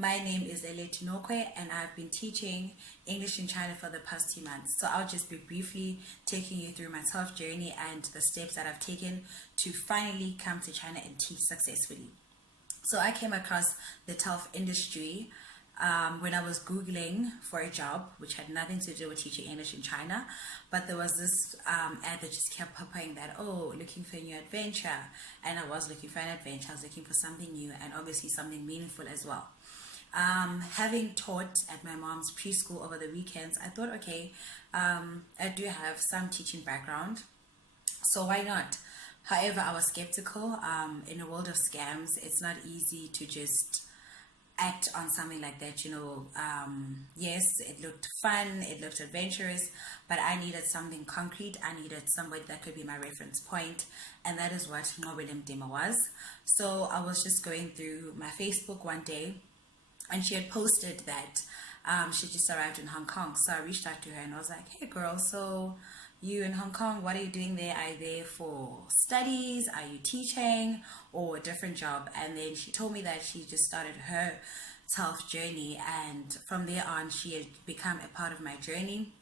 my name is Lelethu Nokwe, and I've been teaching English in China for the past 2 months. So I'll just be briefly taking you through my TELF journey and the steps that I've taken to finally come to China and teach successfully. So I came across the TELF industry when I was Googling for a job, which had nothing to do with teaching English in China, but there was this ad that just kept popping that, oh, looking for a new adventure. And I was looking for an adventure. I was looking for something new and obviously something meaningful as well. Having taught at my mom's preschool over the weekends, I thought, okay, I do have some teaching background, so why not? However, I was skeptical. In a world of scams, it's not easy to just act on something like that, yes, it looked fun, it looked adventurous, but I needed something concrete. I needed somebody that could be my reference point, and that is what Nqobile Mdima was. So I was just going through my Facebook one day, and she had posted that she just arrived in Hong Kong. So I reached out to her and I was like, hey girl, so you in Hong Kong, what are you doing there? Are you there for studies? Are you teaching or a different job? And then she told me that she just started her TELF journey, and from there on she had become a part of my journey.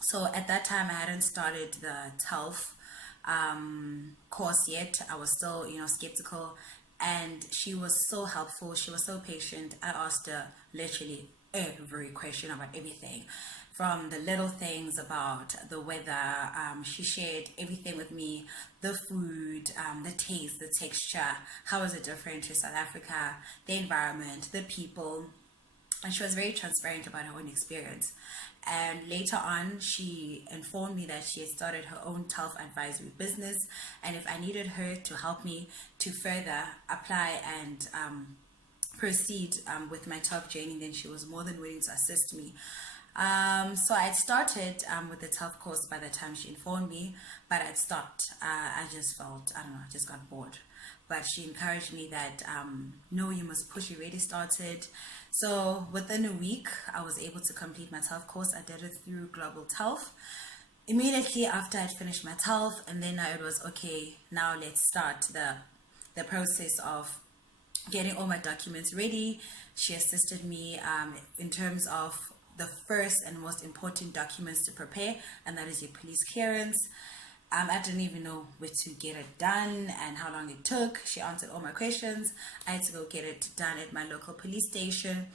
So at that time I hadn't started the TELF course yet. I was still skeptical, and she was so helpful. She was so patient. I asked her literally every question about everything, from the little things about the weather. She shared everything with me: the food, the taste, the texture, how is it different to South Africa, the environment, the people. And she was very transparent about her own experience. And later on, she informed me that she had started her own TELF advisory business, and if I needed her to help me to further apply and proceed with my TELF journey, then she was more than willing to assist me. So I started with the TELF course by the time she informed me, but I'd stopped. I just felt, I just got bored. But she encouraged me that, no, you must push. You already started. So within a week, I was able to complete my TELF course. I did it through Global TELF. Immediately after I'd finished my TELF, and then it was, okay, now let's start the process of getting all my documents ready. She assisted me in terms of the first and most important documents to prepare, and that is your police clearance. I didn't even know where to get it done and how long it took. She answered all my questions. I had to go get it done at my local police station.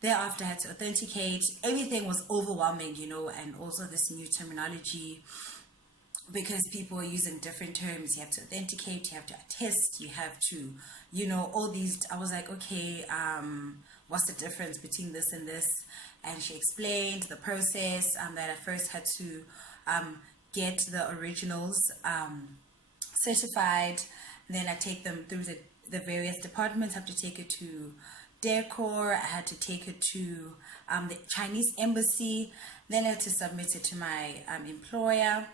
Thereafter, I had to authenticate. Everything was overwhelming, and also this new terminology, because people are using different terms. You have to authenticate, you have to attest, you have to, all these. I was like, okay, what's the difference between this and this? And she explained the process, that I first had to get the originals certified. Then I take them through the various departments. I have to take it to Decor. I had to take it to the Chinese embassy. Then I had to submit it to my employer.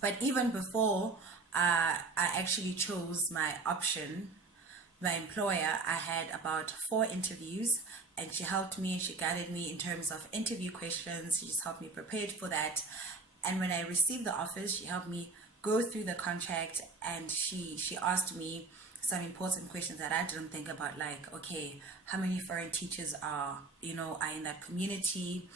But even before I actually chose my option, my employer, I had about 4 interviews, and she helped me. She guided me in terms of interview questions. She just helped me prepare for that. And when I received the offers, she helped me go through the contract, and she asked me some important questions that I didn't think about, like, okay, how many foreign teachers are in that community?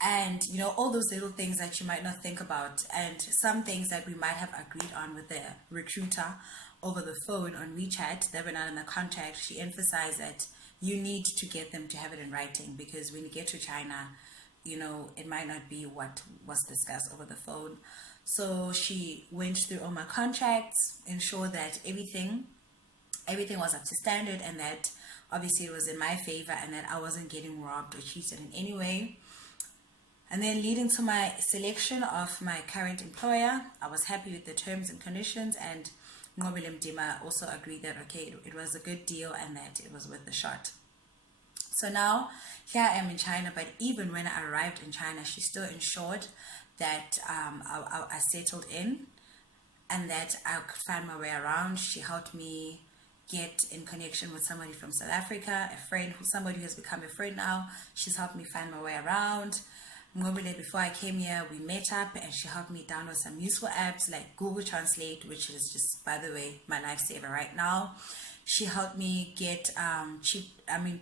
And all those little things that you might not think about, and some things that we might have agreed on with the recruiter over the phone on WeChat that were not in the contract. She emphasized that you need to get them to have it in writing, because when you get to China, it might not be what was discussed over the phone. So she went through all my contracts, ensured that everything was up to standard, and that obviously it was in my favor, and that I wasn't getting robbed or cheated in any way. And then leading to my selection of my current employer, I was happy with the terms and conditions, and Nqobile Mdima also agreed that, okay, it was a good deal and that it was worth the shot. So now here I am in China, but even when I arrived in China, she still ensured that I settled in and that I could find my way around. She helped me get in connection with somebody from South Africa, a friend, somebody who has become a friend now. She's helped me find my way around. Nqobile, before I came here, we met up and she helped me download some useful apps like Google Translate, which is just, by the way, my lifesaver right now. She helped me get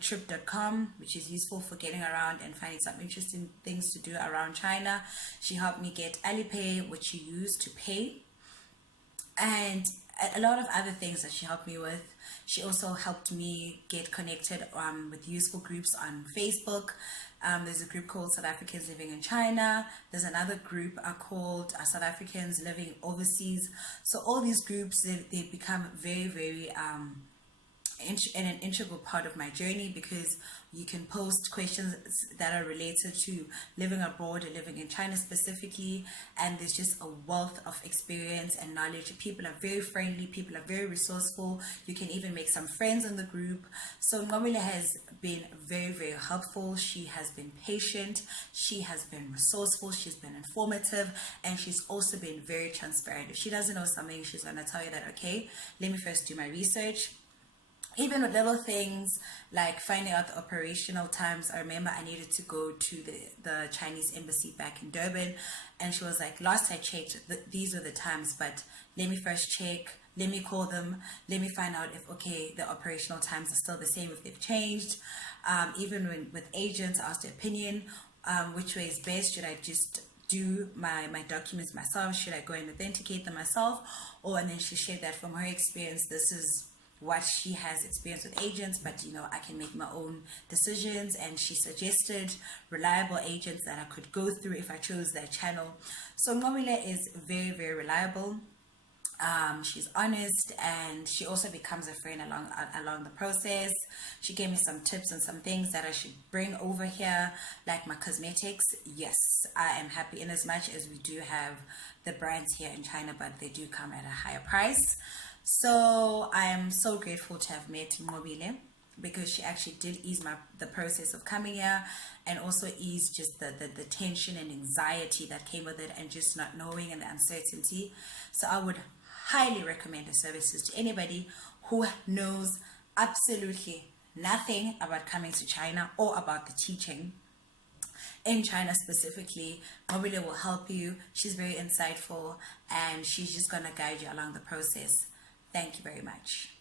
trip.com, which is useful for getting around and finding some interesting things to do around China. She helped me get Alipay, which you use to pay, and a lot of other things that she helped me with. She also helped me get connected with useful groups on Facebook. There's a group called South Africans Living in China. There's another group called South Africans Living Overseas. So all these groups, they've become very, very an integral part of my journey, because you can post questions that are related to living abroad or living in China specifically, and there's just a wealth of experience and knowledge. People are very friendly, people are very resourceful. You can even make some friends in the group. So Nqobile has been very, very helpful. She has been patient, she has been resourceful, she's been informative, and she's also been very transparent. If she doesn't know something, she's going to tell you that, okay, let me first do my research. Even with little things like finding out the operational times. I remember I needed to go to the Chinese embassy back in Durban, and she was like, last I checked, these were the times, but let me first check, let me call them, let me find out if, okay, the operational times are still the same, if they've changed. Even with agents, I asked their opinion, which way is best. Should I just do my documents myself? Should I go and authenticate them myself? And then she shared that from her experience, this is what she has experienced with agents, but I can make my own decisions. And she suggested reliable agents that I could go through if I chose their channel. So Nqobile is very, very reliable. She's honest, and she also becomes a friend along the process. She gave me some tips and some things that I should bring over here, like my cosmetics. Yes, I am happy, in as much as we do have the brands here in China, but they do come at a higher price. So I am so grateful to have met Nqobile, because she actually did ease the process of coming here, and also ease just the tension and anxiety that came with it, and just not knowing and the uncertainty. So I would highly recommend her services to anybody who knows absolutely nothing about coming to China or about the teaching in China specifically. Nqobile will help you. She's very insightful, and she's just going to guide you along the process. Thank you very much.